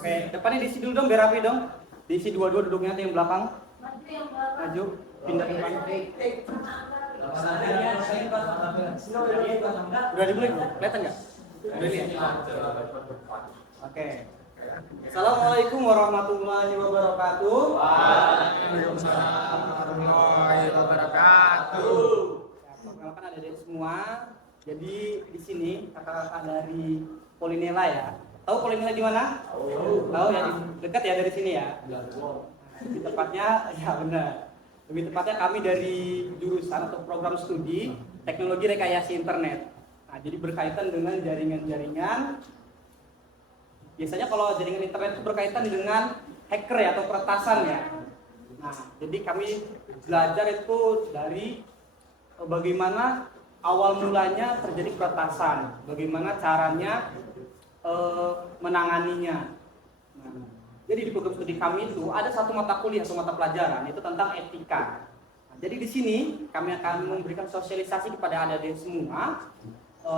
Oke, depannya diisi dulu dong, biar rapi dong. Diisi dua-dua duduknya, yang belakang. Maju, pindah ke depan. Udah dibeli, kelihatan nggak? Udah lihat. Oke. Assalamualaikum warahmatullahi wabarakatuh. Waalaikumsalam warahmatullahi wabarakatuh. Perkenalkan adik-adik semua. Jadi di sini kakak-kakak dari Polinela ya. Tahu Polinela di mana? Tahu ya, dekat ya dari sini ya. Lebih tepatnya, ya benar. Lebih tepatnya kami dari jurusan atau program studi teknologi rekayasa internet. Nah, jadi berkaitan dengan jaringan-jaringan. Biasanya kalau jaringan internet itu berkaitan dengan hacker ya atau peretasan ya. Nah, jadi kami belajar itu dari bagaimana awal mulanya terjadi peretasan, bagaimana caranya menanganinya. Nah, jadi di program studi kami itu ada satu mata kuliah atau mata pelajaran itu tentang etika. Nah, jadi di sini kami akan memberikan sosialisasi kepada adik-adik semua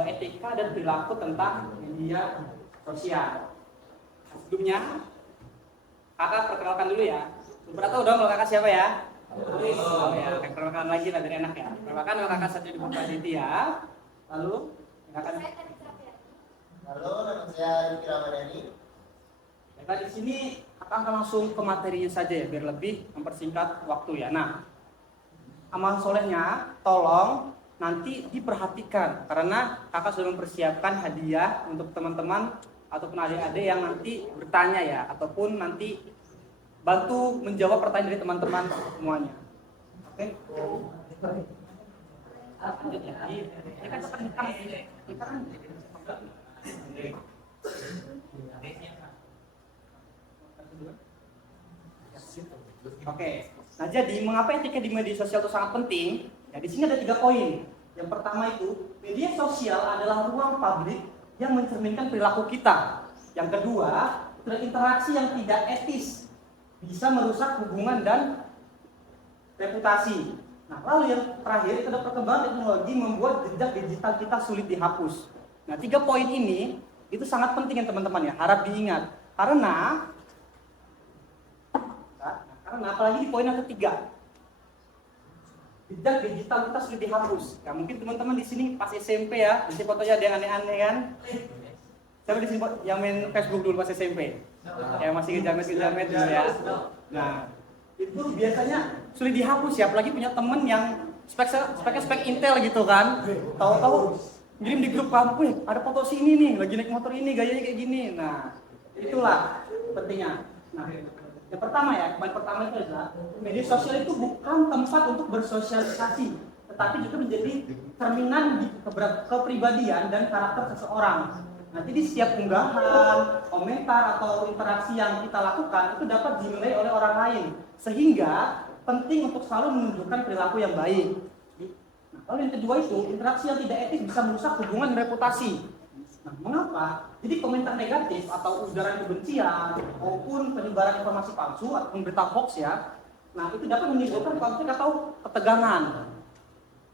etika dan perilaku tentang media sosial. Sebelumnya, kakak perkenalkan dulu ya. Sudah tahu dong kalau kakak siapa ya? Oh ya, perkenalkan lagi lah dari enak ya. Perkenalkan nama kakak Satrio Dibuka Aditya. Lalu, kakak. Halo, nama saya Riki Ramadhani. Kakak di sini akan langsung ke materinya saja ya, biar lebih mempersingkat waktu ya. Nah, amal solehnya, tolong nanti diperhatikan karena kakak sudah mempersiapkan hadiah untuk teman-teman ataupun adik-adik yang nanti bertanya ya, ataupun nanti bantu menjawab pertanyaan dari teman-teman semuanya. Oke? Lanjut ya. Ini kan kita kan Oke. Nah, jadi mengapa etika di media sosial itu sangat penting? Ya, di sini ada 3 poin. Yang pertama itu, media sosial adalah ruang publik yang mencerminkan perilaku kita. Yang kedua, interaksi yang tidak etis bisa merusak hubungan dan reputasi. Nah, lalu yang terakhir itu ada perkembangan teknologi membuat jejak digital kita sulit dihapus. Nah, 3 poin ini itu sangat penting ya teman-teman ya, harap diingat. Karena apalagi di poin yang ketiga, jejak digital kita sulit dihapus. Ya, mungkin teman-teman di sini pas SMP ya, di sini fotonya ada yang aneh-aneh kan? Siapa di sini yang main Facebook dulu pas SMP? Ya masih ngejamet dulu ya. Nah, itu biasanya sulit dihapus ya, apalagi punya temen yang spek Intel gitu kan. Tahu-tahu ngirim di grup kampus, ada foto sini nih, lagi naik motor ini, gayanya kayak gini. Nah, itulah pentingnya. Nah, yang pertama ya, poin pertama itu adalah media sosial itu bukan tempat untuk bersosialisasi, tetapi juga menjadi cerminan kepribadian dan karakter seseorang. Nah, jadi setiap unggahan, komentar atau interaksi yang kita lakukan itu dapat dinilai oleh orang lain, sehingga penting untuk selalu menunjukkan perilaku yang baik. Nah, lalu yang kedua itu interaksi yang tidak etis bisa merusak hubungan dan reputasi. Nah, mengapa? Jadi komentar negatif atau ujaran kebencian maupun penyebaran informasi palsu atau berita hoax ya, nah itu dapat menimbulkan konflik atau ketegangan.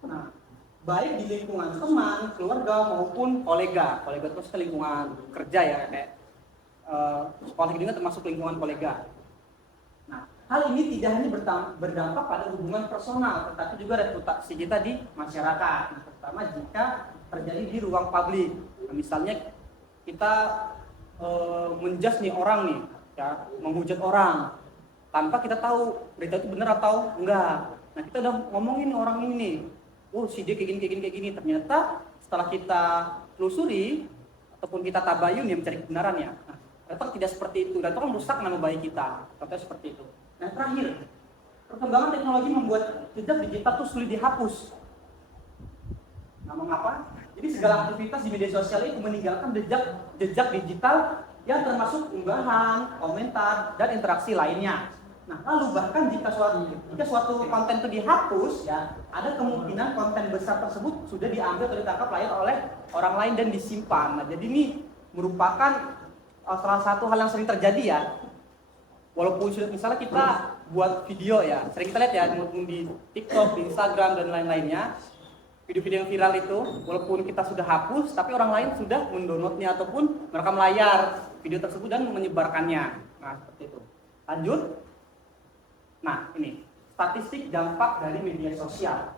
Nah, baik di lingkungan teman, keluarga maupun kolega terus ke lingkungan kerja ya kayak sekolah juga termasuk lingkungan kolega. Nah, hal ini tidak hanya berdampak pada hubungan personal, tetapi juga reputasi kita di masyarakat, terutama jika terjadi di ruang publik. Nah, misalnya kita menjudge nih orang nih, ya, menghujat orang tanpa kita tahu berita itu benar atau enggak. Nah, kita udah ngomongin orang ini nih, oh si dia kayak gini. Ternyata setelah kita telusuri ataupun kita tabayun ya mencari kebenaran ya, nah, ternyata tidak seperti itu dan itu kan merusak nama baik kita. Contohnya seperti itu. Nah, terakhir, perkembangan teknologi membuat jejak digital itu sulit dihapus. Nah, mengapa? Jadi segala aktivitas di media sosial itu meninggalkan jejak digital yang termasuk unggahan, komentar, dan interaksi lainnya. Nah, lalu bahkan jika suatu konten itu dihapus, ya, ada kemungkinan konten besar tersebut sudah diambil atau ditangkap oleh orang lain dan disimpan. Nah, jadi ini merupakan salah satu hal yang sering terjadi ya. Walaupun misalnya kita buat video ya, sering kita lihat ya di TikTok, di Instagram dan lain-lainnya. video-video yang viral itu, walaupun kita sudah hapus, tapi orang lain sudah mendownloadnya ataupun merekam layar video tersebut dan menyebarkannya. Nah, seperti itu. Lanjut. Nah, ini statistik dampak dari media sosial.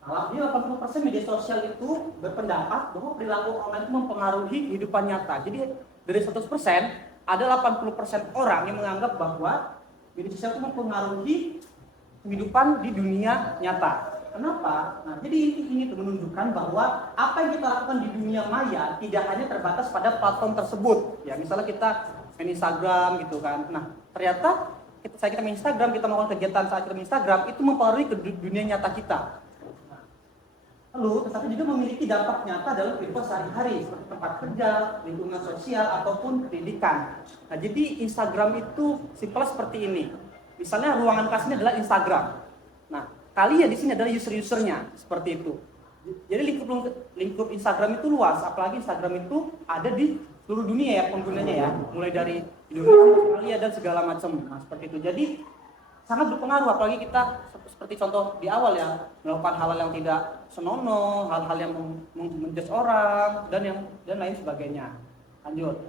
Nah, 80% media sosial itu berpendapat bahwa perilaku online itu mempengaruhi kehidupan nyata. Jadi dari 100% ada 80% orang yang menganggap bahwa media sosial itu mempengaruhi kehidupan di dunia nyata. Kenapa? Nah, jadi ini menunjukkan bahwa apa yang kita lakukan di dunia maya tidak hanya terbatas pada platform tersebut. Ya, misalnya kita main Instagram gitu kan. Nah, ternyata kita main Instagram, kita melakukan kegiatan saat kita main Instagram itu mempengaruhi ke dunia nyata kita. Lalu, tetapi juga memiliki dampak nyata dalam kehidupan sehari-hari seperti tempat kerja, lingkungan sosial ataupun pendidikan. Nah, jadi Instagram itu simpel seperti ini. Misalnya ruangan kelasnya adalah Instagram. Nah, kalian di sini adalah user-usernya seperti itu. Jadi lingkup Instagram itu luas, apalagi Instagram itu ada di seluruh dunia ya penggunanya ya, mulai dari Indonesia, Australia dan segala macam. Nah, seperti itu. Jadi sangat berpengaruh, apalagi kita seperti contoh di awal ya, melakukan hal-hal yang tidak senonoh, hal-hal yang menjudge orang dan lain sebagainya. Lanjut.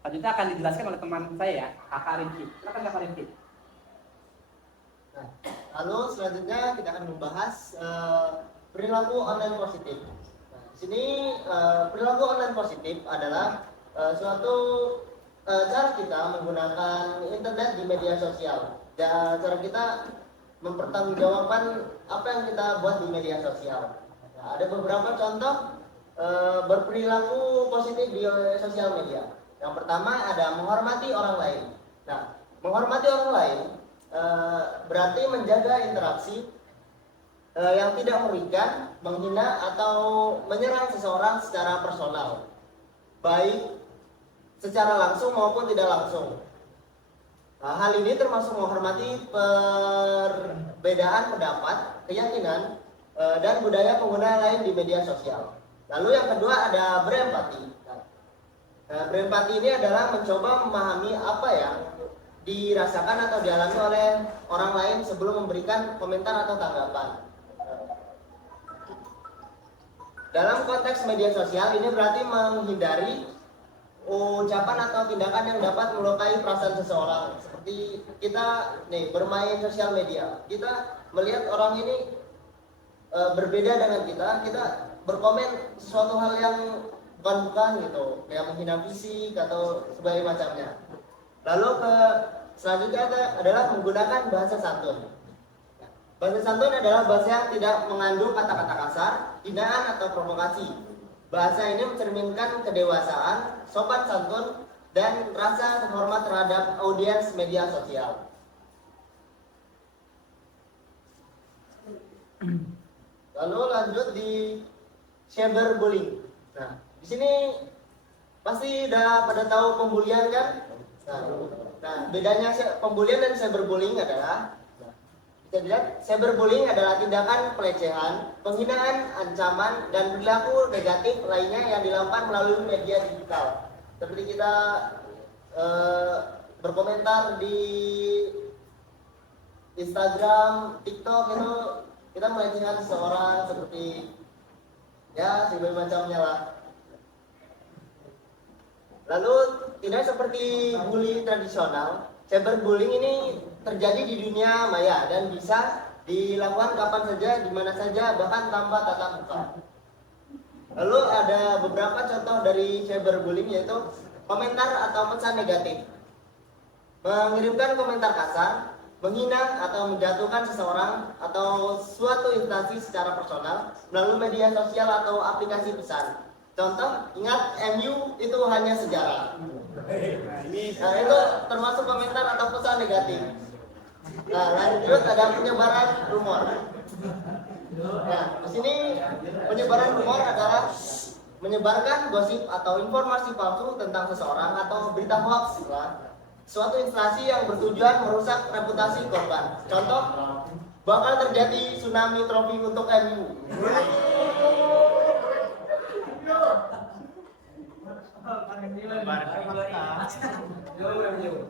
Selanjutnya akan dijelaskan oleh teman saya ya, Kakak Rifki. Silakan Kakak Rifki. Nah, lalu selanjutnya kita akan membahas perilaku online positif. Nah, di sini perilaku online positif adalah suatu cara kita menggunakan internet di media sosial. Dan cara kita mempertanggungjawabkan apa yang kita buat di media sosial. Nah, ada beberapa contoh berperilaku positif di sosial media. Yang pertama ada menghormati orang lain. Nah, menghormati orang lain berarti menjaga interaksi yang tidak merugikan, menghina atau menyerang seseorang secara personal, baik secara langsung maupun tidak langsung. Nah, hal ini termasuk menghormati perbedaan pendapat, keyakinan, dan budaya pengguna lain di media sosial. Lalu yang kedua ada berempati. Nah, berempati ini adalah mencoba memahami apa yang dirasakan atau dialami oleh orang lain sebelum memberikan komentar atau tanggapan. Dalam konteks media sosial ini berarti menghindari ucapan atau tindakan yang dapat melukai perasaan seseorang. Seperti kita nih bermain sosial media, kita melihat orang ini berbeda dengan kita berkomen sesuatu hal yang bukan gitu, kayak menghina fisik atau sebagainya macamnya. Lalu selanjutnya adalah menggunakan bahasa santun. Bahasa santun adalah bahasa yang tidak mengandung kata-kata kasar, hinaan atau provokasi. Bahasa ini mencerminkan kedewasaan, sopan santun, dan rasa hormat terhadap audiens media sosial. Lalu lanjut di cyberbullying. Nah, di sini pasti udah pada tahu pembulian kan? Nah, bedanya pembulian dan cyberbullying adalah kita lihat cyberbullying adalah tindakan pelecehan, penghinaan, ancaman, dan perilaku negatif lainnya yang dilakukan melalui media digital. Seperti kita berkomentar di Instagram, TikTok itu kita melecehkan seseorang seperti ya segala macamnya lah. Lalu tidak seperti bully tradisional, cyberbullying ini terjadi di dunia maya dan bisa dilakukan kapan saja, di mana saja, bahkan tanpa tatap muka. Lalu ada beberapa contoh dari cyberbullying yaitu komentar atau pesan negatif, mengirimkan komentar kasar, menghina atau menjatuhkan seseorang atau suatu instansi secara personal melalui media sosial atau aplikasi pesan. Contoh, ingat MU itu hanya sejarah. Nah, itu termasuk komentar atau pesan negatif. Nah, lanjut ada penyebaran rumor. Nah, di sini penyebaran rumor adalah menyebarkan gosip atau informasi palsu tentang seseorang atau berita hoax suatu instansi yang bertujuan merusak reputasi korban. Contoh, bakal terjadi tsunami trofi untuk MU.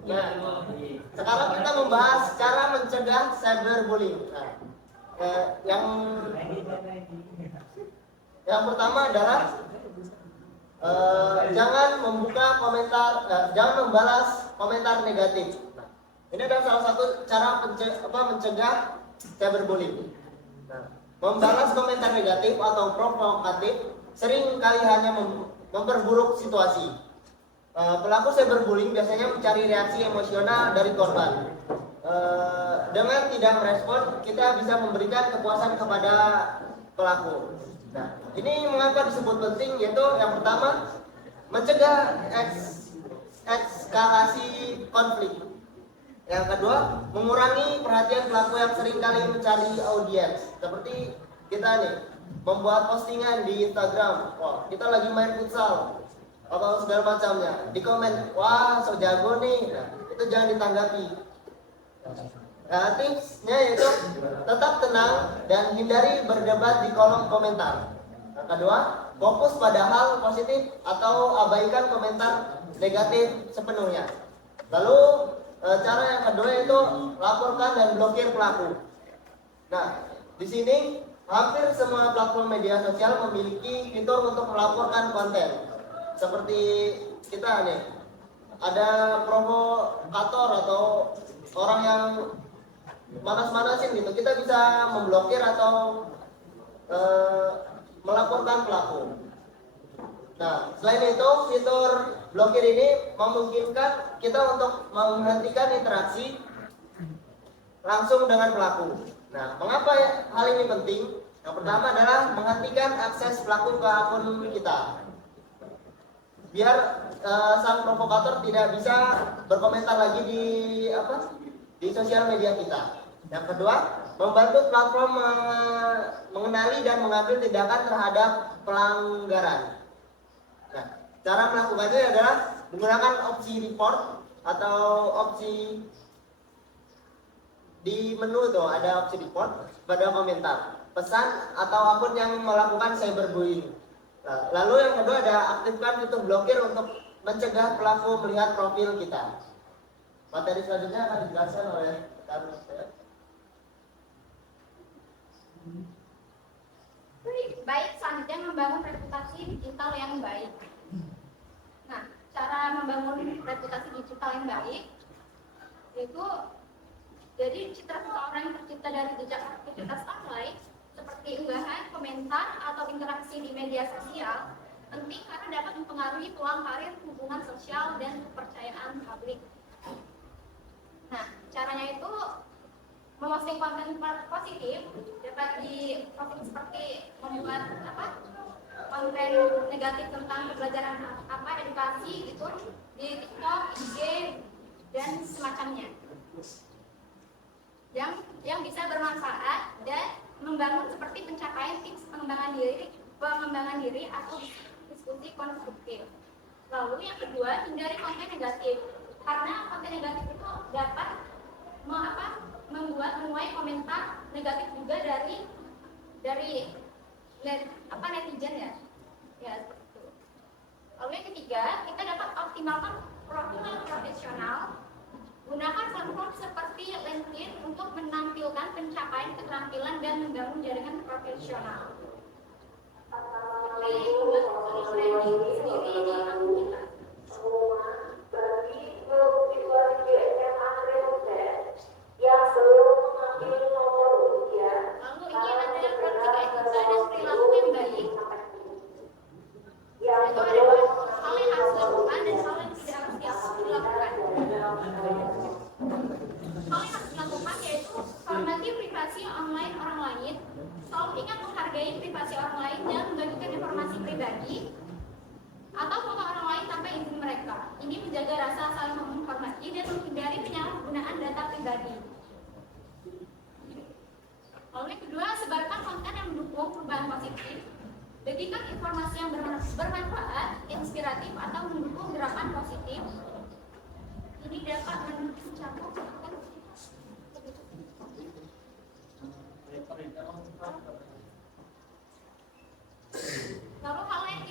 Nah, sekarang kita membahas cara mencegah cyberbullying. Nah, yang pertama adalah jangan membuka komentar, jangan membalas komentar negatif. Ini adalah salah satu cara mencegah cyberbullying. Membalas komentar negatif atau provokatif sering kali hanya memperburuk situasi. Pelaku cyberbullying biasanya mencari reaksi emosional dari korban. Dengan tidak merespon, kita bisa memberikan kepuasan kepada pelaku. Nah, ini mengapa disebut penting, yaitu yang pertama mencegah eskalasi konflik. Yang kedua, mengurangi perhatian pelaku yang seringkali mencari audiens. Seperti kita nih, membuat postingan di Instagram, wah kita lagi main futsal atau segala macamnya. Di komen, wah so jago nih. Nah, itu jangan ditanggapi. Nah, tipsnya yaitu tetap tenang dan hindari berdebat di kolom komentar. Yang kedua, fokus pada hal positif atau abaikan komentar negatif sepenuhnya. Lalu cara yang kedua itu laporkan dan blokir pelaku. Nah, di sini hampir semua platform media sosial memiliki fitur untuk melaporkan konten. Seperti kita nih, ada provokator atau orang yang manas-manasin gitu, kita bisa memblokir atau melaporkan pelaku. Nah, selain itu, fitur blokir ini memungkinkan kita untuk menghentikan interaksi langsung dengan pelaku. Nah, mengapa hal ini penting? Yang pertama adalah menghentikan akses pelaku ke akun kita, biar sang provokator tidak bisa berkomentar lagi di sosial media kita. Yang kedua, membantu platform mengenali dan mengambil tindakan terhadap pelanggaran. Nah, cara melakukannya adalah menggunakan opsi report atau opsi di menu tuh ada opsi report pada komentar, pesan atau akun yang melakukan cyberbullying. Nah, lalu yang kedua ada aktifkan fitur blokir untuk mencegah pelaku melihat profil kita. Materi selanjutnya akan dijelaskan oleh Karus. Baik, selanjutnya membangun reputasi digital yang baik. Nah, cara membangun reputasi digital yang baik yaitu jadi citra seseorang yang tercipta dari jejak aktivitas online seperti unggahan, komentar, atau interaksi di media sosial penting karena dapat mempengaruhi peluang karir, hubungan sosial, dan kepercayaan publik. Nah, caranya itu memposting konten positif dapat seperti membuat konten negatif tentang pembelajaran edukasi itu di TikTok, IG, dan semacamnya yang bisa bermanfaat dan membangun seperti pencapaian tips pengembangan diri atau diskusi konstruktif. Lalu yang kedua, hindari konten negatif karena konten negatif itu dapat menuai komentar negatif juga dari netizen ya seperti itu. Lalu yang ketiga, kita dapat optimalkan profil profesional. Gunakan platform seperti LinkedIn untuk menampilkan pencapaian keterampilan dan membangun jaringan profesional. Seperti membuat branding sendiri di akun kita. Lalu ini ada praktik etika dan perilaku yang baik. Itu ada hal yang harus dilakukan dan hal yang tidak harus dilakukan. Hal yang harus dilakukan yaitu hormati privasi online orang lain, selalu ingat menghargai privasi orang lain dan membagikan informasi pribadi atau foto orang lain tanpa izin mereka. Ini menjaga rasa saling menghormati dan menghindari penyalahgunaan data pribadi. Lalu yang kedua, sebarkan konten yang mendukung perubahan positif. Bagikan informasi yang bermanfaat, inspiratif, atau mendukung gerakan positif. Ini dapat mencakup lalu hal yang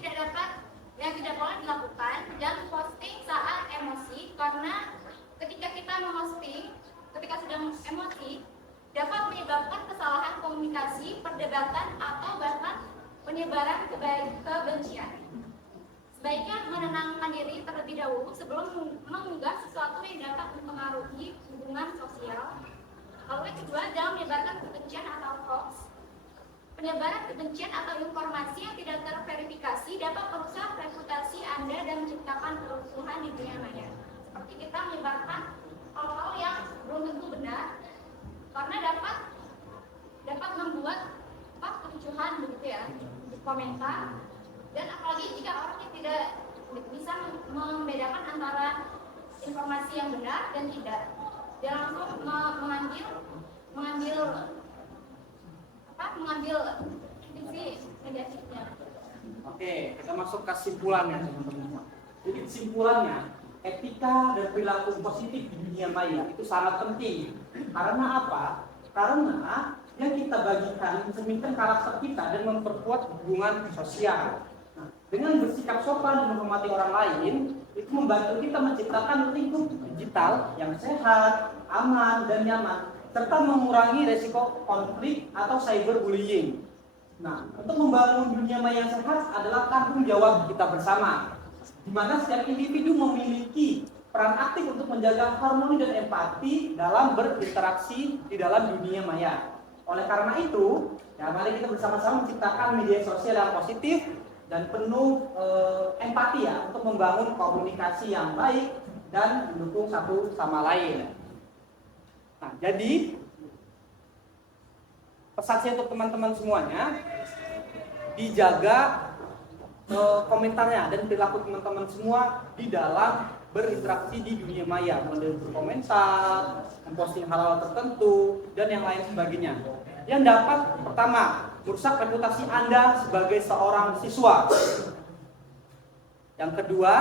tidak boleh dilakukan, jangan posting saat emosi karena ketika kita memposting ketika sedang emosi dapat menyebabkan kesalahan komunikasi, perdebatan, atau bahkan penyebaran kebencian. Sebaiknya menenangkan diri terlebih dahulu sebelum mengunggah sesuatu yang dapat mempengaruhi hubungan sosial. Lalu yang kedua, jangan menyebarkan kebencian atau hoax. Penyebaran kebencian atau informasi yang tidak terverifikasi dapat merusak reputasi Anda dan menciptakan kerusuhan di dunia maya. Seperti kita menyebarkan hal-hal yang belum tentu benar, karena dapat membuat kericuhan begitu ya, di komentar. Dan apalagi jika orang yang tidak bisa membedakan antara informasi yang benar dan tidak, dia langsung mengambil sisi negatifnya. Oke, kita masuk ke kesimpulannya teman-teman. Jadi kesimpulannya, etika dan perilaku positif di dunia maya itu sangat penting. Karena apa? Karena yang kita bagikan mencerminkan karakter kita dan memperkuat hubungan sosial. Nah, dengan bersikap sopan dan menghormati orang lain, itu membantu kita menciptakan lingkup digital yang sehat, aman, dan nyaman, serta mengurangi resiko konflik atau cyberbullying. Nah, untuk membangun dunia maya yang sehat adalah tanggung jawab kita bersama, di mana setiap individu memiliki peran aktif untuk menjaga harmoni dan empati dalam berinteraksi di dalam dunia maya. Oleh karena itu, ya mari kita bersama-sama menciptakan media sosial yang positif dan penuh empati ya, untuk membangun komunikasi yang baik dan mendukung satu sama lain. Nah, jadi pesan saya untuk teman-teman semuanya, dijaga komentarnya dan perilaku teman-teman semua di dalam berinteraksi di dunia maya, mulai berkomentar, memposting hal-hal tertentu, dan yang lain sebagainya. Yang dapat pertama, merusak reputasi Anda sebagai seorang siswa. Yang kedua,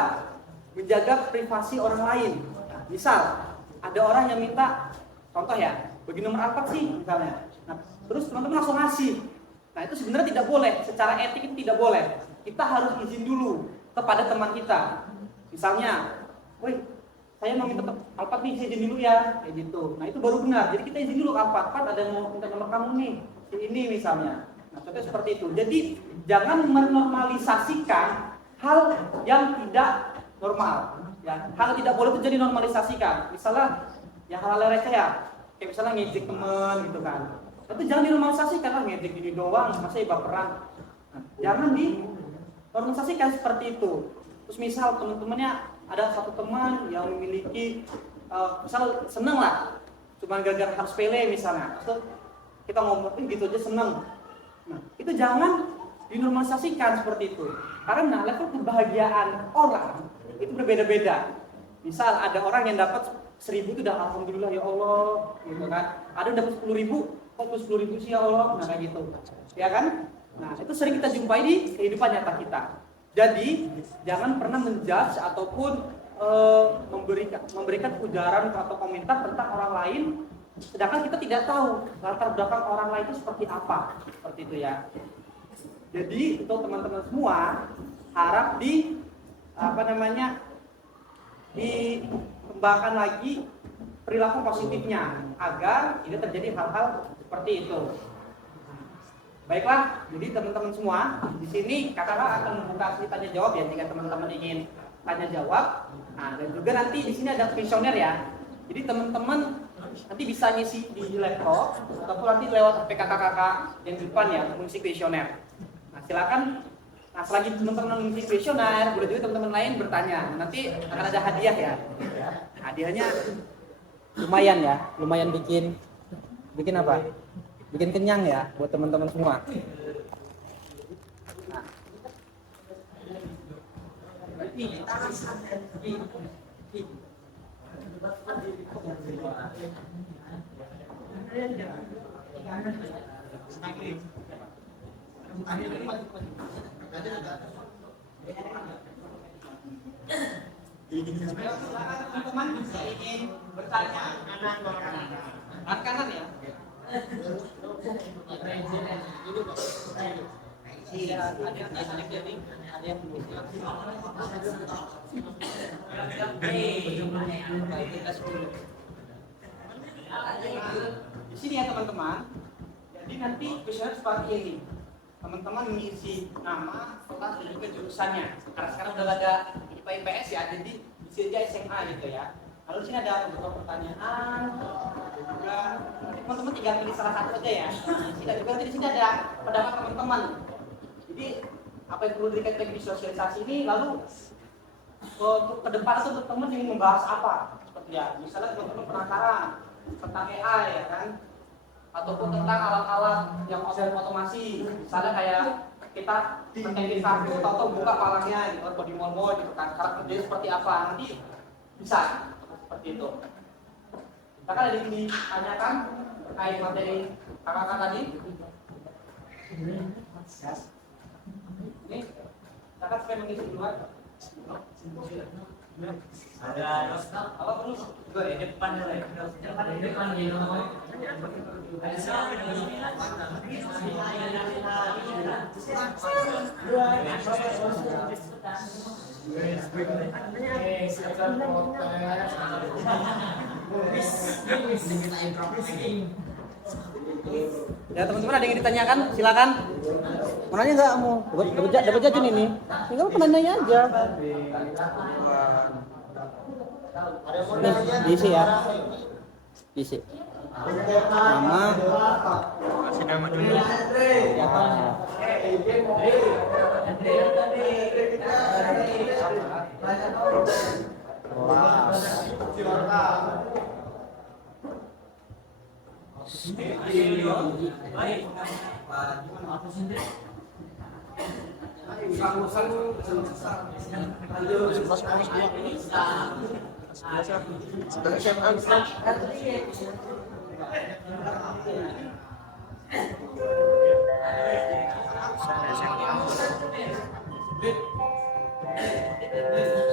menjaga privasi orang lain. Nah, misal, ada orang yang minta, contoh ya, bagi nomor apa sih misalnya. Nah, terus teman-teman langsung ngasih. Nah, itu sebenarnya tidak boleh, secara etik itu tidak boleh. Kita harus izin dulu kepada teman kita. Misalnya, woi, saya mau minta Alphard nih, saya izin dulu ya, kayak gitu. Nah, itu baru benar. Jadi kita izin dulu, Alphard, ada yang mau minta nomor kamu nih, si ini misalnya. Nah, contohnya seperti itu. Jadi jangan menormalisasikan hal yang tidak normal. Ya, hal yang tidak boleh itu jadi normalisasikan. Misalnya, ya hal-hal receh ya, kayak misalnya ngejek teman gitu kan. Tapi jangan dinormalisasikan, lah ngejek gini doang, masa ya baperan. Nah, jangan dinormalisasikan seperti itu. Terus misal teman-temannya ada satu teman yang memiliki misal seneng lah, cuma gara-gara harus sepele misalnya. Terus kita ngomongin gitu aja seneng. Nah, itu jangan dinormalisasikan seperti itu. Karena level kebahagiaan orang itu berbeda-beda. Misal ada orang yang dapat 1.000 itu udah alhamdulillah ya Allah, gitu kan. Ada yang dapat 10.000, kok 10.000 sih ya Allah, nah kayak gitu. Ya kan? Nah, itu sering kita jumpai di kehidupan nyata kita. Jadi, jangan pernah menjudge ataupun memberikan ujaran atau komentar tentang orang lain, sedangkan kita tidak tahu latar belakang orang lain itu seperti apa. Seperti itu ya. Jadi, untuk teman-teman semua, harap dikembangkan lagi perilaku positifnya agar tidak terjadi hal-hal seperti itu. Baiklah, jadi teman-teman semua, di sini kakak akan membuka sesi tanya jawab ya jika teman-teman ingin tanya jawab. Nah, dan juga nanti di sini ada kuesioner ya. Jadi teman-teman nanti bisa ngisi di laptop ataupun nanti lewat HP kakak-kakak yang di depan ya untuk mengisi kuesioner. Nah, silakan. Nah, selagi teman-teman mengisi kuesioner, boleh juga teman-teman lain bertanya. Nanti akan ada hadiah ya. Hadiahnya lumayan ya, lumayan bikin apa? Bikin kenyang ya buat teman-teman semua. Teman-teman bisa ingin bertanya kanan ya. Di sini ya teman-teman. Jadi nanti kuesioner seperti ini. Teman-teman mengisi nama, kelas dan juga jurusannya. Karena sekarang udah ada IPA IPS ya, jadi isi aja SMA gitu ya. Lalu di sini ada beberapa pertanyaan. Juga nanti teman-teman tinggal pilih salah satu aja ya. Dan juga nanti di sini ada pendapat teman-teman. Jadi apa yang perlu dikaitkan di sosialisasi ini, lalu untuk ke depan itu teman-teman ingin membahas apa? Seperti ya, misalnya teman-teman penasaran tentang AI ya kan, ataupun tentang alat-alat yang otomasi, misalnya kayak kita mengetik kartu atau buka palangnya gitu, atau di mall gitu kan, cara kerjanya seperti apa, nanti bisa seperti itu. Kita kan ada yang ditanyakan terkait materi kakak tadi. Ini kakak supaya mengisi duluan. Ada Apa perlu? di depan Ya teman-teman ada yang ditanyakan, silakan. Mau nanya nggak mau? Dapat jajan ini. Tinggal penanya aja. Ada yang mau Nih, nanya? diisi ya. Diisi. Nama. kasih nama dulu.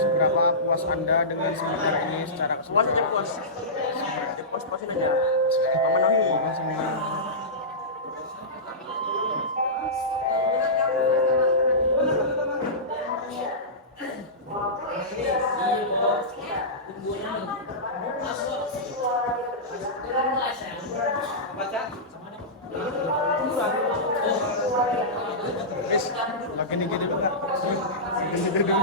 Seberapa puas Anda dengan seminar ini secara keseluruhan? Puas-puasin aja. Memenuhi. Baca. Wis, lagi nih gini Pak. Gini dulu.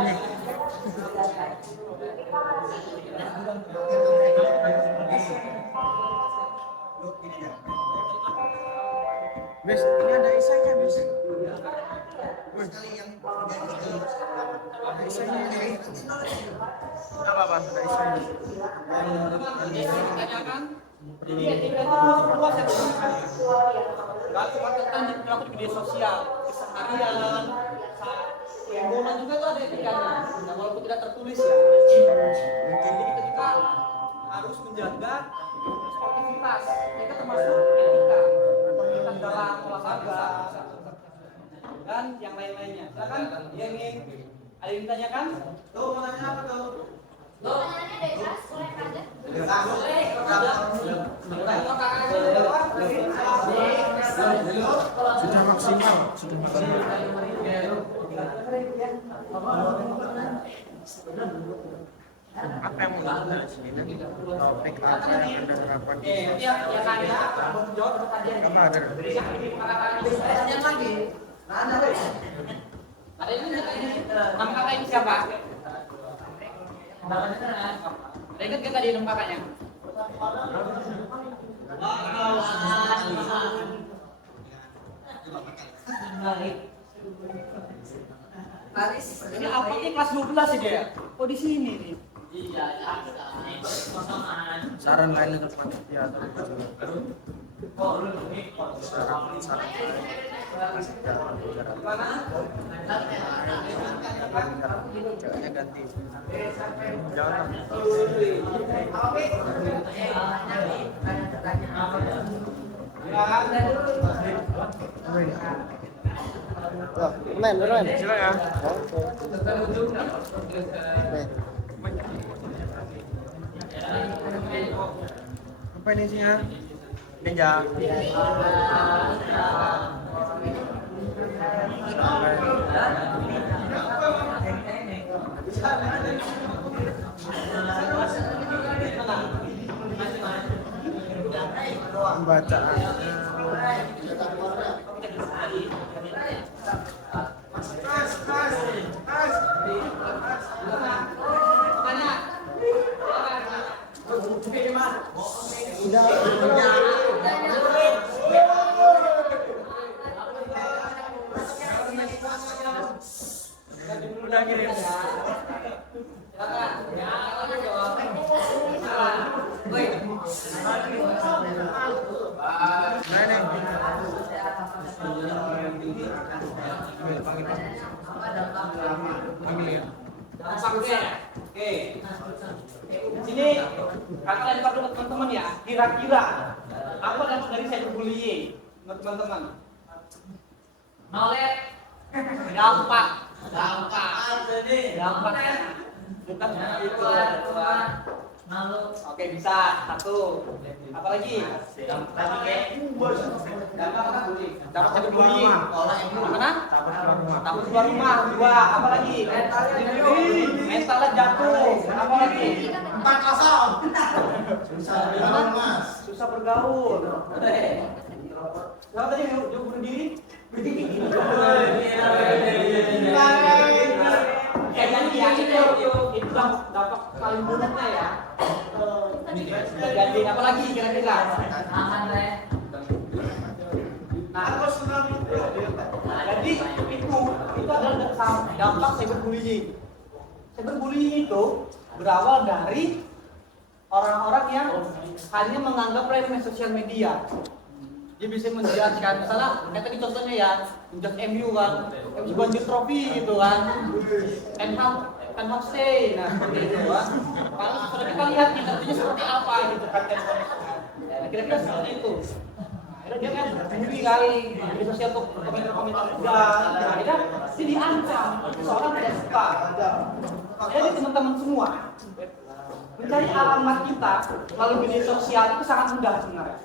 Wis, ini ada isanya, Wis. Wis. Ada isanya ini. Apa Pak? Ada isanya. Ditanyakan. Jadi etika itu luas ya teman-teman. Gak cuma tentang perilaku di media sosial, keseharian, lingkungan juga itu ada etikanya. Nah, walaupun tidak tertulis ya. Jadi kita juga harus menjaga sportivitas. Itu termasuk etika. Sportivitas dalam olahraga dan yang lain-lainnya. Silakan yang ingin ada yang ditanyakan? Tuh, mau tanya apa tuh? Pertanyaannya bebas, boleh aja. Sudah maksimal, sudah maksimal. Apa yang mau dilakukan di sini? Topik apa yang Anda terapkan? Apa ada? Ada ini nama kakak ini siapa? Ada ingat kita di nama kakaknya? Ini apa nih kelas 12 sih dia? Oh di sini nih. Saran lain untuk panitia atau Gimana? jangannya ganti. Jangan. Men, beneran. Sila ya. Apa ini isinya? Ninja. Membaca bacaannya. Udah gini ya. Nah ini. Oke. Di sini kakak lagi pakai teman-teman ya. Kira-kira apa dampak dari cyberbullying menurut teman-teman? Knowledge. Dampak. Bukan itu. Oke, bisa. Satu. Apa lagi? Dampak apa bullying? Dampak cyberbullying. Gimana? Takut keluar rumah. Dua. Apa lagi? Mentalnya jatuh. Apa lagi? 4-0. Susah bergaul. Siapa tadi yang bunuh diri? Jadi ya itu dampak paling buruknya ya. Jadi apa lagi kira-kira? Nah, jadi itu adalah dampak cyberbullying. Cyberbullying itu berawal dari orang-orang yang hanya menganggap remeh sosial media. Dia bisa menjelaskan, misalnya kayak tadi contohnya ya, menjudge MU kan, MU banjir trofi gitu kan, Ten Hag stay, nah seperti itu kan. Kalau sudah kita lihat kinerjanya seperti apa gitu kan, kira-kira seperti itu. Akhirnya dia kan sendiri kali di sosial komentar juga, akhirnya dia diancam, seorang tidak suka. Jadi teman-teman semua mencari alamat kita melalui media sosial itu sangat mudah sebenarnya.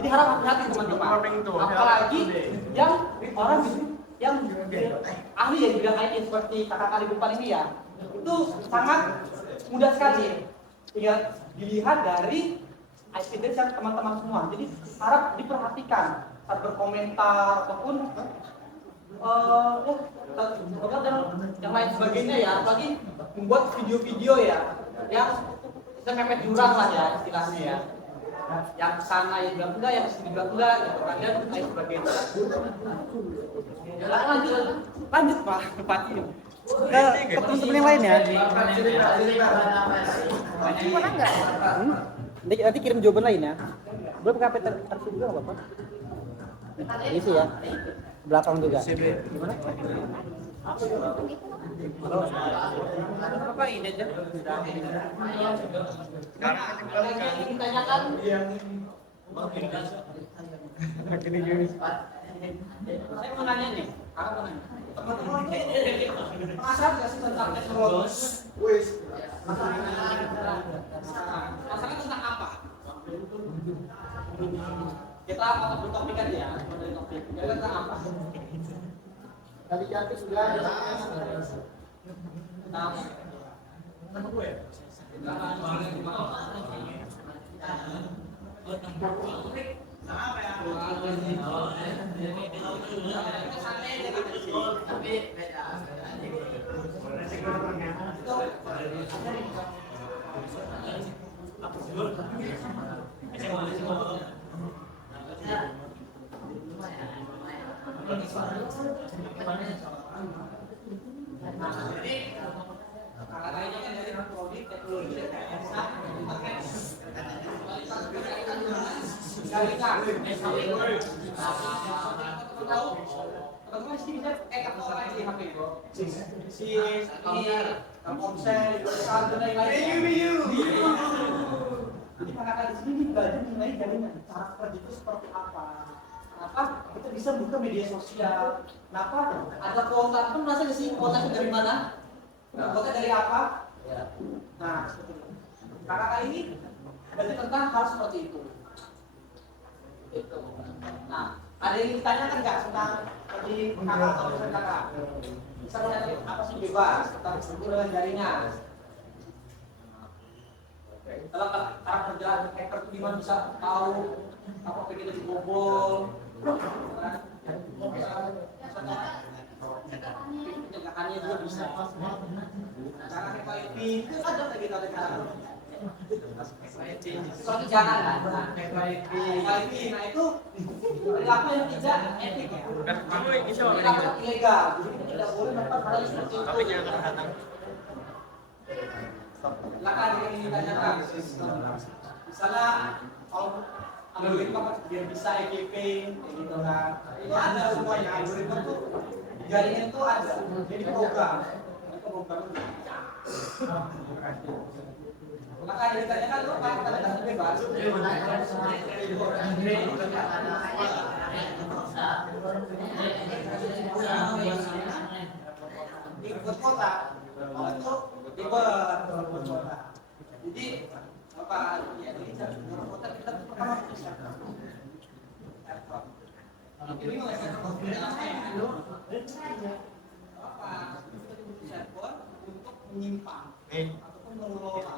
Jadi harap hati-hati teman-teman. Apalagi yang orang yang ahli ya di bidang IT seperti kakak kali depan ini ya, itu sangat mudah sekali. Tinggal dilihat dari IP address teman-teman semua. Jadi harap diperhatikan saat berkomentar ataupun yang lain sebagainya ya, apalagi membuat video-video ya yang bisa mepet jurang lah ya istilahnya ya, yang sana yang bilang enggak, yang sini bilang enggak gitu kan, dan lain sebagainya. Lanjut Pak Bupati ke teman-teman yang lain ya. Gimana enggak? Nanti kirim jawaban lain ya. Belum KP tertulis juga nggak apa-apa. Ini sih ya, belakang juga. Gimana? Apa ini aja? Ada yang ditanyakan? Saya mau nanya nih. Aku mau nanya. Teman-teman penasaran nggak sih tentang teknologi? Masalah tentang apa? Kita patut bertopik kan ya? Kita tentang apa? Tadi cantik sudah. Jadi kakak di sini belajar mengenai jaringan, cara kerja itu seperti apa. Kenapa kita bisa buka media sosial? Kenapa ada kuota? Kan merasa nggak sih kuota itu dari mana? Kuota dari apa? Nah, seperti itu. Kakak ini belajar tentang hal seperti itu. Nah, ada yang ditanyakan nggak tentang seperti kakak atau dosen kakak? Bisa lihat apa sih bebas tentang dengan jaringan? Dalam karakter hacker itu gimana bisa tahu apa kita dibobol, pencegahannya juga bisa. Cara FIP itu ada lagi cara. Soalnya jangan lah, FIP. Nah itu perilaku yang tidak etik ya. Kamu bisa Perilaku ilegal. Jadi kita tidak boleh melakukan hal yang seperti itu. tapi jangan terhalang. Silakan ini ditanyakan. Misalnya kalau algoritma biar bisa EKP gitu kan. Itu ada semuanya algoritma tuh jaringan itu ada. Jadi program. Itu program. Maka yang ditanyakan lu apa kata-kata bebas. Ikut kota. Untuk tipe kota. Jadi apa ya ini kota kita pertama bisa. Ini apa untuk menyimpang ataupun mengelola.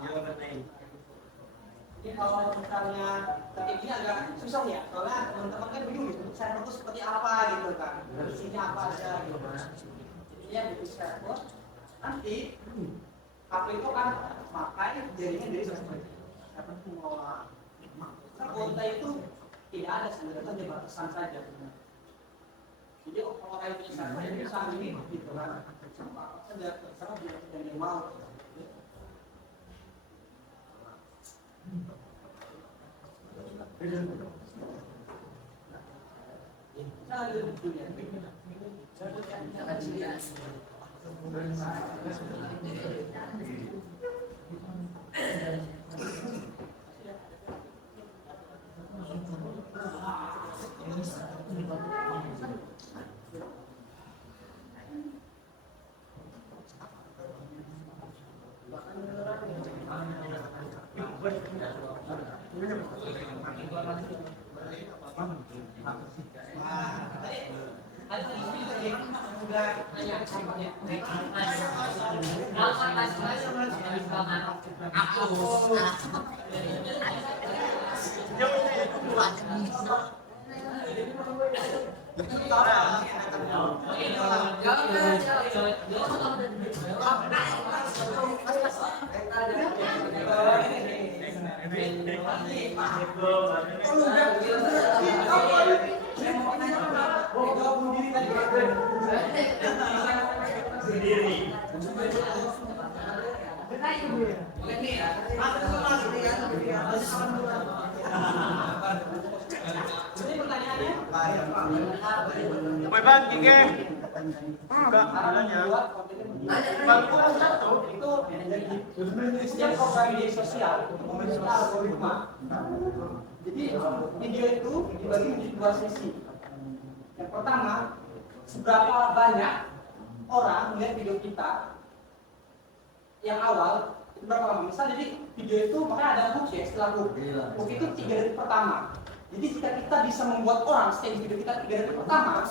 Jadi kalau misalnya ketik ini agak susah ya, soalnya teman-teman kan bingung gitu, server itu seperti apa gitu kan, isinya apa aja gitu. Jadinya di server nanti HP itu kan pakai jaringan dari server itu mengelola. Kota itu tidak ada sebenarnya, di batasan saja. Jadi kalau kayak punya server itu bisa ini gitu kan, saja terserah dia tidak mau. Bang, Kike. Enggak, adanya. Itu setiap program media sosial meminta algoritma. Jadi video itu dibagi menjadi dua sesi. Yang pertama, seberapa banyak orang melihat video kita yang awal itu berapa lama? Misal jadi video itu makanya ada hook ya, setelah hook itu 3 detik pertama. Jadi jika kita bisa membuat orang stay di video kita 3 detik pertama,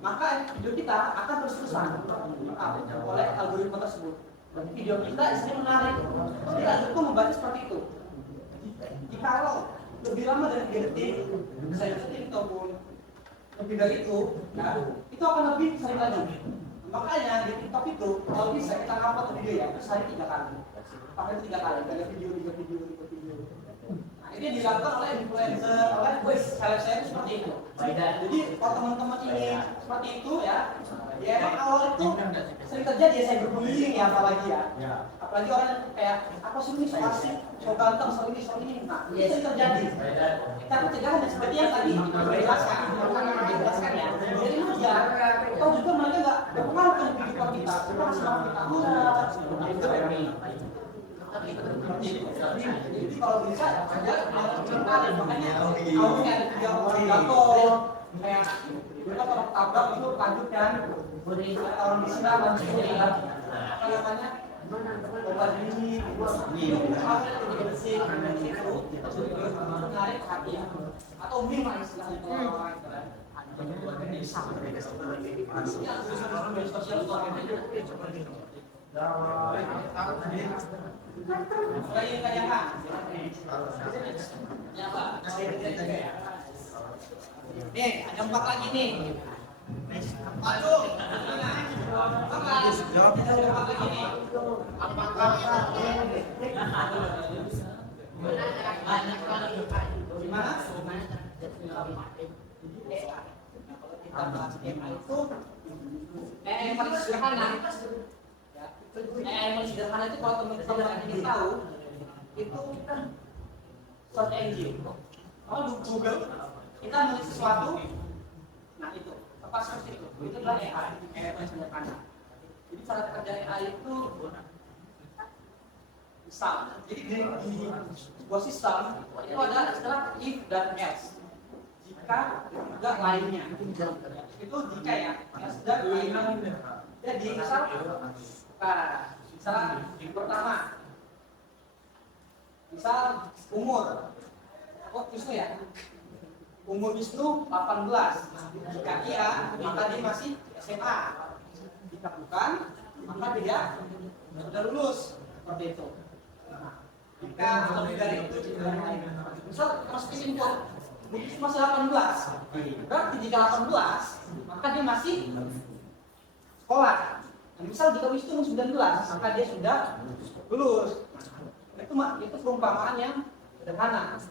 maka video kita akan terus-terusan oleh algoritma tersebut. Berarti video kita isinya menarik. Jadi algoritma membaca seperti itu. Jika lebih lama dari 3 detik, saya detik ataupun lebih dari itu, nah, itu akan lebih sering lagi. Makanya di TikTok itu kalau bisa kita upload video ya, itu sehari 3 kali. Pakai 3 kali, ada video. Nah, ini dilakukan oleh influencer, oleh seleb-seleb seperti itu. Jadi kalau teman-teman ini seperti itu ya emang awal itu sering terjadi ya cyberbullying ya apalagi ya. Apalagi orang kayak apa sih ini soal asik, soal ganteng, soal ini. Nah, ini sering terjadi. Kita pencegahan seperti yang tadi dijelaskan ya. Jadi ya, atau juga mereka nggak berpengaruh ke kehidupan kita. Kita masih mau kita jadi kalau bisa ada makanya kalau kayak dia orang jatuh kayak kita kalau tabrak itu lanjut kan orang disiram lanjut ya apa namanya obat ini bersih itu menarik hati atau meme istilahnya orang Lagi kayak nih, ada 4 lagi nih. Aduh, jawab lagi nih. Gimana? Kita bahas MA itu yang paling sederhana. Yang paling sederhana itu kalau teman-teman ingin tahu itu search engine. Kalau di Google kita menulis sesuatu, nah itu apa seperti itu adalah AI yang paling sederhana. Jadi cara kerja AI itu sistem. Jadi di sebuah sistem itu ada istilah if dan else. Jika juga lainnya. Itu jika ya, else dan lainnya. Jadi misal, nah, misalnya yang pertama, misal umur, Wisnu ya, umur Wisnu 18. Jika iya, maka dia masih SMA. Jika bukan, maka dia sudah lulus seperti itu. Jika lebih dari itu, misal masih input, Wisnu masih 18. Berarti jika 18, maka dia masih sekolah. Nah, misal jika Wisnu 19, maka dia sudah lulus. Itu perumpamaan yang sederhana.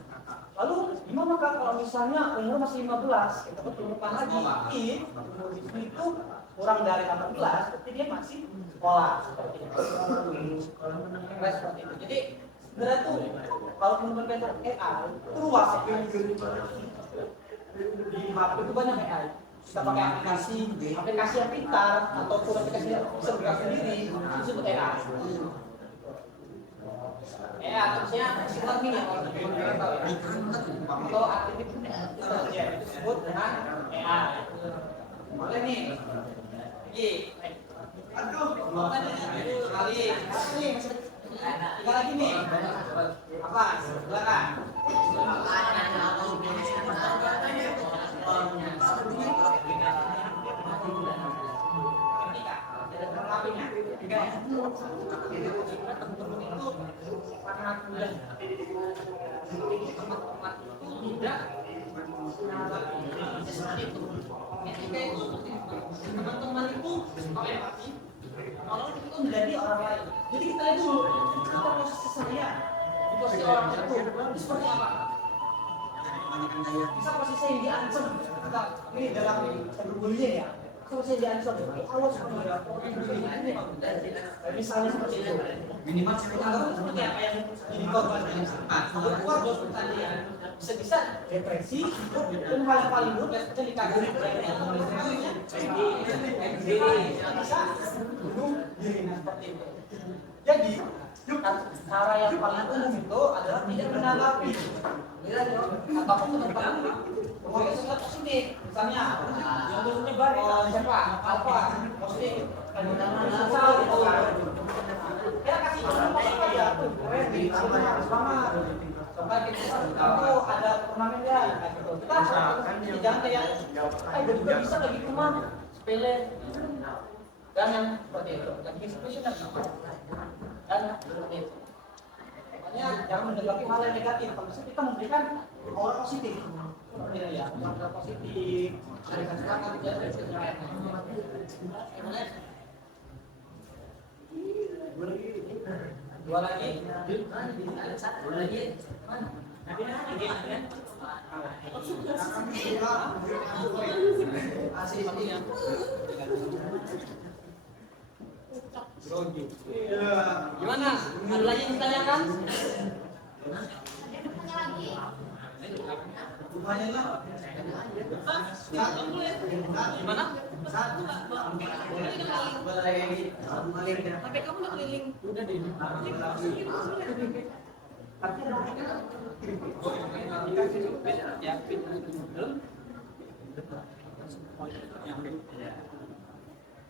Lalu gimana Kak kalau misalnya umur masih 15? Kita perumpamaan lagi. Umur Wisnu itu kurang dari 18, berarti dia masih sekolah. Seperti itu. Jadi sebenarnya tuh kalau teman-teman AI itu luas. Di HP itu banyak AI. Kita pakai aplikasi yang pintar ataupun aplikasi yang bisa bergerak sendiri, itu disebut AI. Artinya machine learning ya kalau teman-teman tahu ya. Atau artificial intelligence itu disebut dengan AI. Boleh nih. Aduh, sekali. Tiga lagi nih. Apa? Silakan. Teman-teman itu kalau itu menjadi orang lain. Jadi kita lihat dulu, kita posisi saya di posisi orang itu seperti apa? Bisa posisi yang diancam. Ini dalam berbunyi ya. Posisi yang diancam. Allah subhanahu wa ta'ala. Misalnya seperti itu. Minimal seperti apa yang jadi korban keluar dos pertanian bisa depresi dan hal yang paling buruk seperti dikagumi bisa bunuh diri seperti itu. Jadi cara yang paling umum itu adalah tidak menanggapi ataupun teman-teman menggunakan sesuatu positif. Misalnya yang dulu nyebar siapa apa positif misal itu kita kasih contoh aja tuh keren di semangat sampai kita tahu ada turnamen ya gitu. Kita jangan kayak gue juga bisa lagi cuma sepele dan yang seperti itu lagi spesial dan seperti itu. Makanya jangan menanggapi hal yang negatif. Kalau bisa kita memberikan aura positif. Ya, aura positif. Ada semangat dan sebagainya. Dua lagi. Gimana? Ada lagi yang ditanyakan? Gimana? Tapi kamu nggak keliling. Udah deh.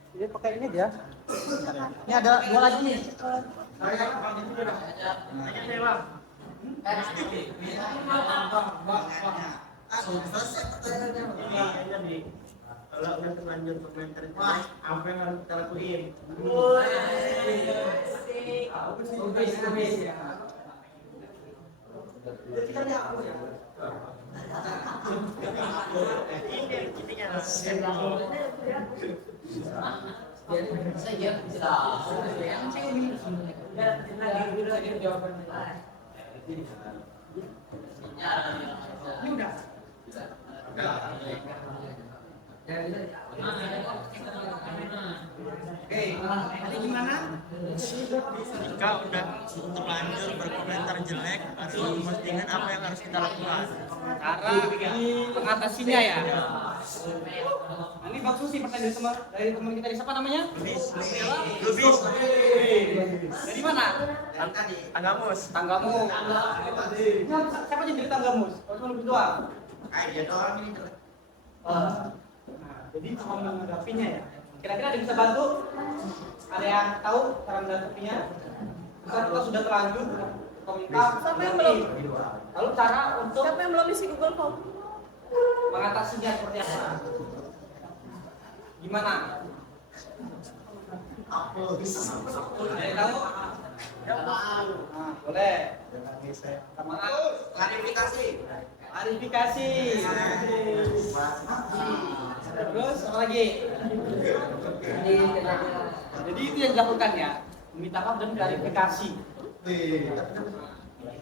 Jadi pakai ini aja. Ini ada dua lagi nih. Kalau udah terlanjur komentar jelek, apa yang harus kita lakuin? Ini intinya. Oke, tadi gimana? Jika udah terlanjur berkomentar jelek atau postingan, apa yang harus kita lakukan? Cara mengatasinya ya. Nah, ini bagus sih pertanyaan dari teman kita. Siapa namanya? Lubis. Dari mana? Tanggamus. Tanggamu. Siapa yang jadi tanggamus? Oh, cuma lebih doang. Nah, jadi cuma menanggapinya ya. Kira-kira ada yang bisa bantu? Ada yang tahu cara menanggapinya? Misal kita sudah terlanjur komentar. Siapa yang belum? Lalu cara untuk Siapa yang belum isi Google Form? mengatasinya seperti apa? Gimana? Ada yang tahu? Nah, boleh. Sama Klarifikasi. klarifikasi. Terus apa lagi? Jadi itu yang dilakukan ya, meminta maaf dan klarifikasi.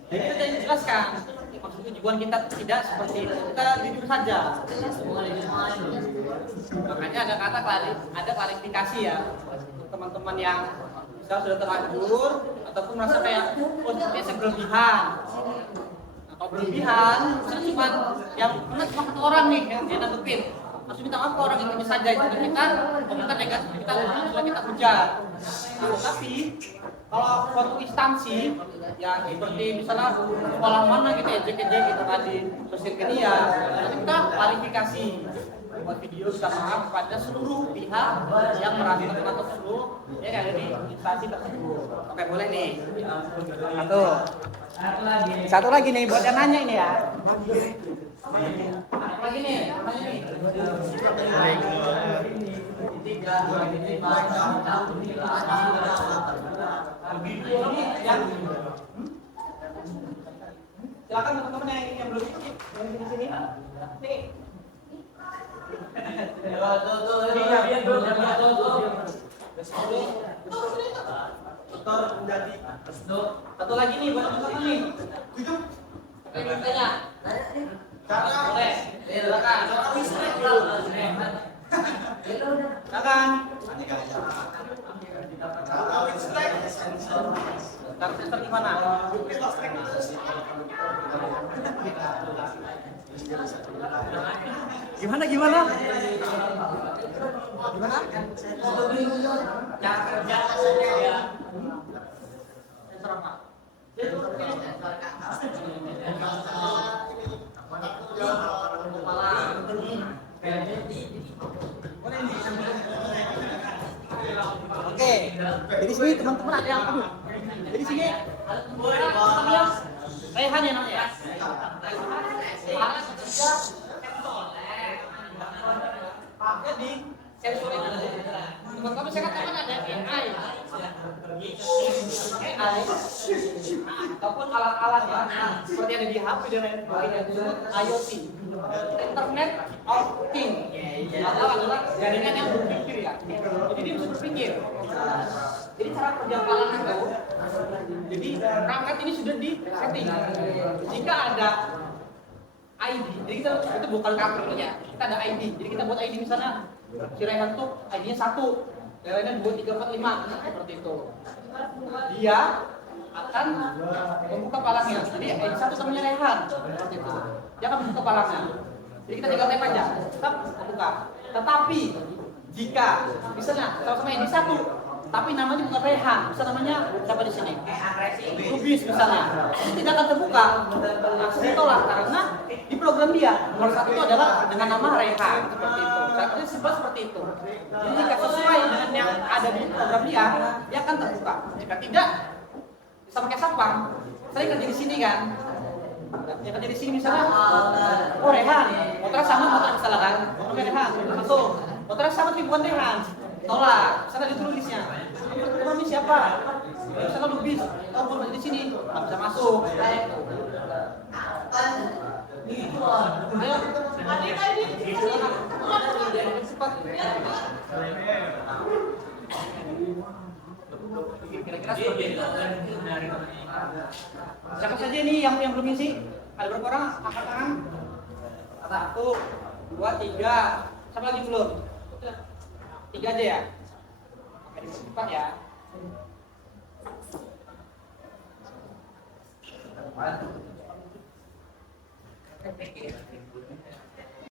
Jadi kita tadi jelaskan, maksud tujuan kita tidak seperti itu, kita jujur saja. Makanya ada klarifikasi ya, untuk teman-teman yang misalnya sudah terlanjur ataupun merasa kayak oh biasa berlebihan. Atau berlebihan, misalnya cuma yang pernah cuma satu orang nih yang dia nanggepin. Langsung minta maaf ke orang itu saja itu kita komentar negatif kita sudah kita hujat. Nah, tapi kalau suatu instansi ya seperti misalnya sekolah mana gitu ya ejek-ejek gitu kan di sosial media, nanti kita klarifikasi buat video minta maaf kepada seluruh pihak yang merasakan atau seluruh yang ada di instansi tersebut. Oke boleh nih. Satu lagi nih buat yang nanya ini ya. Satu lagi nih. Silakan teman-teman yang belum ikut yang di sini. Nih. Satu lagi nih buat teman-teman nih. Oke, bertanya. Boleh. Silakan. Silakan. Tester gimana? Gimana? Gimana? Cara kerja ya. Sensor apa? Oke, jadi sini teman-teman ada yang jadi sini namanya Rehan ya namanya. Jadi sensor itu teman-teman saya katakan ada AI ataupun alat-alat ya seperti ada di HP dan lain sebagainya disebut IoT, Internet of Things, atau adalah jaringan yang berpikir ya. Jadi dia bisa berpikir. Jadi cara kerja palang itu, jadi perangkat ini sudah di setting. Jika ada ID, jadi kita bukan karakternya, kita ada ID. Jadi kita buat ID misalnya si Rehan tuh ID-nya 1, yang lainnya 2, 3, 4, 5 seperti itu. Dia akan membuka palangnya. Jadi ID 1 namanya Rehan seperti itu. Dia akan membuka palangnya. Jadi kita tinggal tap aja, tetap membuka. Tetapi jika misalnya sama-sama ID 1 tapi namanya bukan Rehan, bisa namanya siapa di sini? Lubis misalnya. Ini tidak akan terbuka. Akses ditolak karena di program dia nomor 1 itu adalah dengan nama Rehan seperti itu. Caranya seperti itu. Jadi jika sesuai dengan yang ada di program dia akan terbuka. Jika tidak, bisa pakai satpam. Saya kerja di sini kan. Yang kerja di sini misalnya, oh Rehan, motor sama motor misalnya kan, oke Rehan, masuk. Motor sama tapi bukan Dehan. Tolak. Sana ditulisnya. Teman ini siapa? Ya, sana lu bis. Oh, bukan di sini. Nggak bisa masuk. Ayo. Cepat. Kira-kira seperti itu. Siapa saja ini yang belum isi? Ada berapa orang? Angkat tangan. 1, 2, 3. Siapa lagi belum? 3 aja ya? Oke, cepat ya.